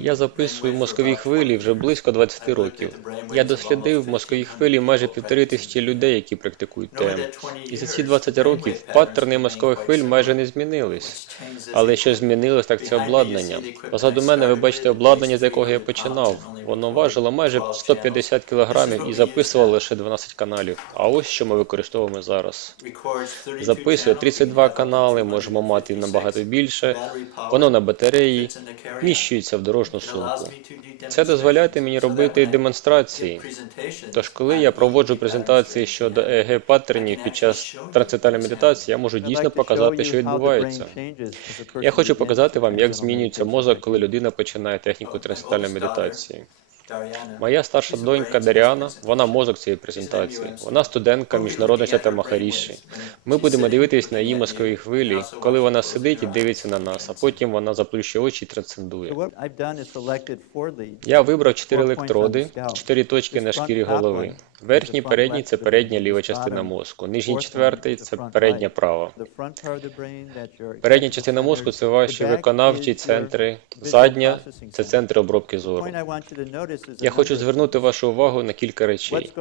Я записую мозкові хвилі вже близько 20 років. Я дослідив мозкові хвилі майже півтори тисячі людей, які практикують ТМ. І за ці 20 років паттерни мозкових хвиль майже не змінились. Але що змінилось, так це обладнання. Позаду мене ви бачите обладнання, з якого я починав. Воно важило майже 150 кілограмів і записувало лише 12 каналів. А ось що ми використовуємо зараз. Записує 32 канали, можемо мати набагато більше. Воно на батареї вміщується в дорожну сумку. Це дозволяє мені робити демонстрації. Тож, коли я проводжу презентації щодо ЕГ паттернів під час трансцентальної медитації, я можу дійсно показати, що відбувається. Я хочу показати вам, як змінюється мозок, коли людина починає техніку трансцентальної медитації. Моя старша донька Даріана, вона мозок цієї презентації. Вона студентка міжнародного свята Махаріші. Ми будемо дивитись на її мозкові хвилі, коли вона сидить і дивиться на нас, а потім вона заплющує очі і трансцендує. Я вибрав чотири електроди, чотири точки на шкірі голови. Верхній передній це передня ліва частина мозку. Нижній четвертий це передня права. Передня частина мозку це ваші виконавчі центри. Задня це центри обробки зору. Я хочу звернути вашу увагу на кілька речей.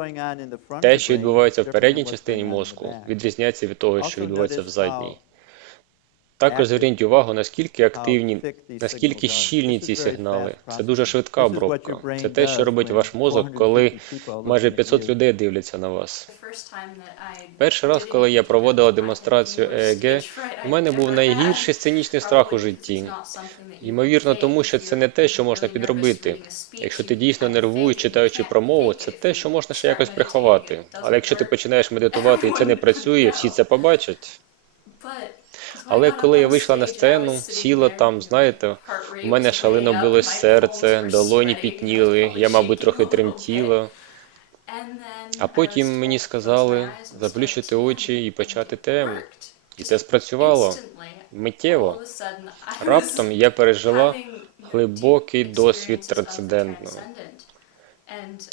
Те, що відбувається в передній частині мозку, відрізняється від того, що відбувається в задній. Також зверніть увагу, наскільки активні, наскільки щільні ці сигнали. Це дуже швидка обробка. Це те, що робить ваш мозок, коли майже 500 людей дивляться на вас. Перший раз, коли я проводила демонстрацію ЕЕГ, у мене був найгірший сценічний страх у житті. Ймовірно, тому що це не те, що можна підробити. Якщо ти дійсно нервуєш, читаючи промову, це те, що можна ще якось приховати. Але якщо ти починаєш медитувати і це не працює, всі це побачать. Але коли я вийшла на сцену, сіла там, знаєте, у мене шалено билось серце, долоні пітніли, я, мабуть, трохи тремтіла. А потім мені сказали заплющити очі і почати тему. І це спрацювало миттєво. Раптом я пережила глибокий досвід трансцендентного.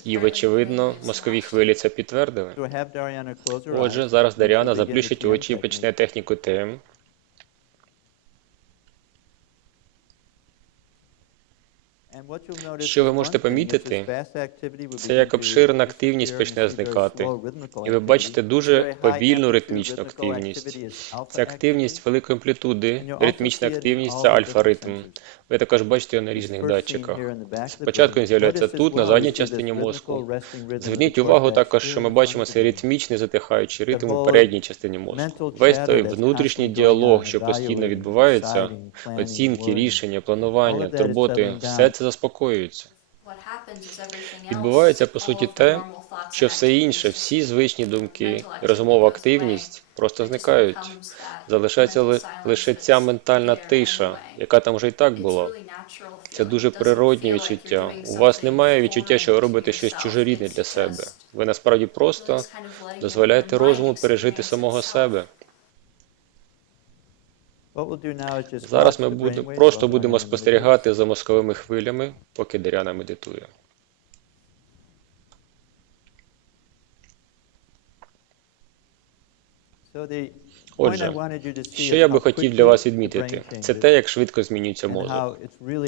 І, очевидно, мозкові хвилі це підтвердили. Отже, зараз Даріана заплющить очі і почне техніку ТМ. Що ви можете помітити, це як обширна активність почне зникати. І ви бачите дуже повільну ритмічну активність. Це активність великої амплітуди, ритмічна активність це альфа-ритм. Ви також бачите його на різних датчиках. Спочатку він з'являється тут, на задній частині мозку. Зверніть увагу також, що ми бачимо цей ритмічний затихаючий ритм у передній частині мозку. Весь той внутрішній діалог, що постійно відбувається, оцінки, рішення, планування, турботи, все це заспокоюється. Відбувається по суті те, що все інше, всі звичні думки розумова активність просто зникають. Залишається ли- лише ця ментальна тиша, яка там вже і так була. Це дуже природні відчуття. У вас немає відчуття, що ви робите щось чужорідне для себе. Ви насправді просто дозволяєте розуму пережити самого себе. Зараз ми будемо просто будемо спостерігати за мозковими хвилями, поки Даряна медитує. Отже, Що я би хотів для вас відмітити, це те, як швидко змінюється мозок,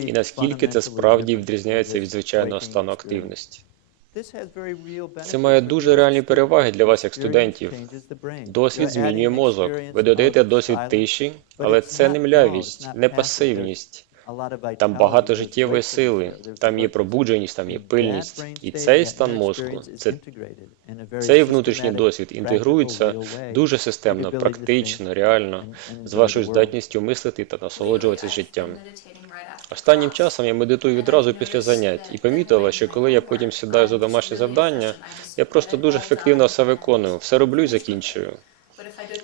і наскільки це справді відрізняється від звичайного стану активності. Це має дуже реальні переваги для вас як студентів. Досвід змінює мозок. Ви додаєте досвід тиші, але це не млявість, не пасивність. Там багато життєвої сили, там є пробудженість, там є пильність. І цей стан мозку, це цей внутрішній досвід інтегрується дуже системно, практично, реально, з вашою здатністю мислити та насолоджуватися життям. Останнім часом я медитую відразу після занять і помітила, що коли я потім сідаю за домашнє завдання, я просто дуже ефективно все виконую, все роблю і закінчую.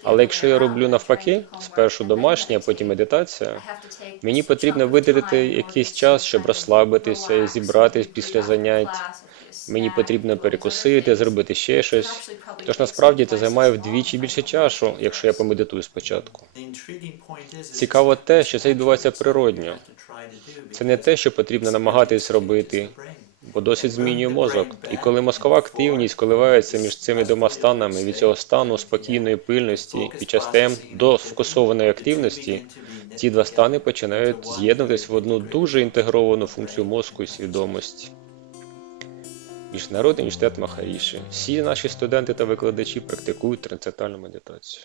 Але якщо я роблю навпаки, спершу домашнє, а потім медитація, мені потрібно виділити якийсь час, щоб розслабитися і зібратись після занять. Мені потрібно перекусити, зробити ще щось. Тож насправді це займає вдвічі більше часу, якщо я помедитую спочатку. Цікаво те, що це відбувається природньо. Це не те, що потрібно намагатись робити, бо досить змінює мозок. І коли мозкова активність коливається між цими двома станами, від цього стану спокійної пильності під час тем до сфокусованої активності, ці два стани починають з'єднуватись в одну дуже інтегровану функцію мозку і свідомості. Міжнародний університет Махаїші. Всі наші студенти та викладачі практикують трансцендентальну медитацію.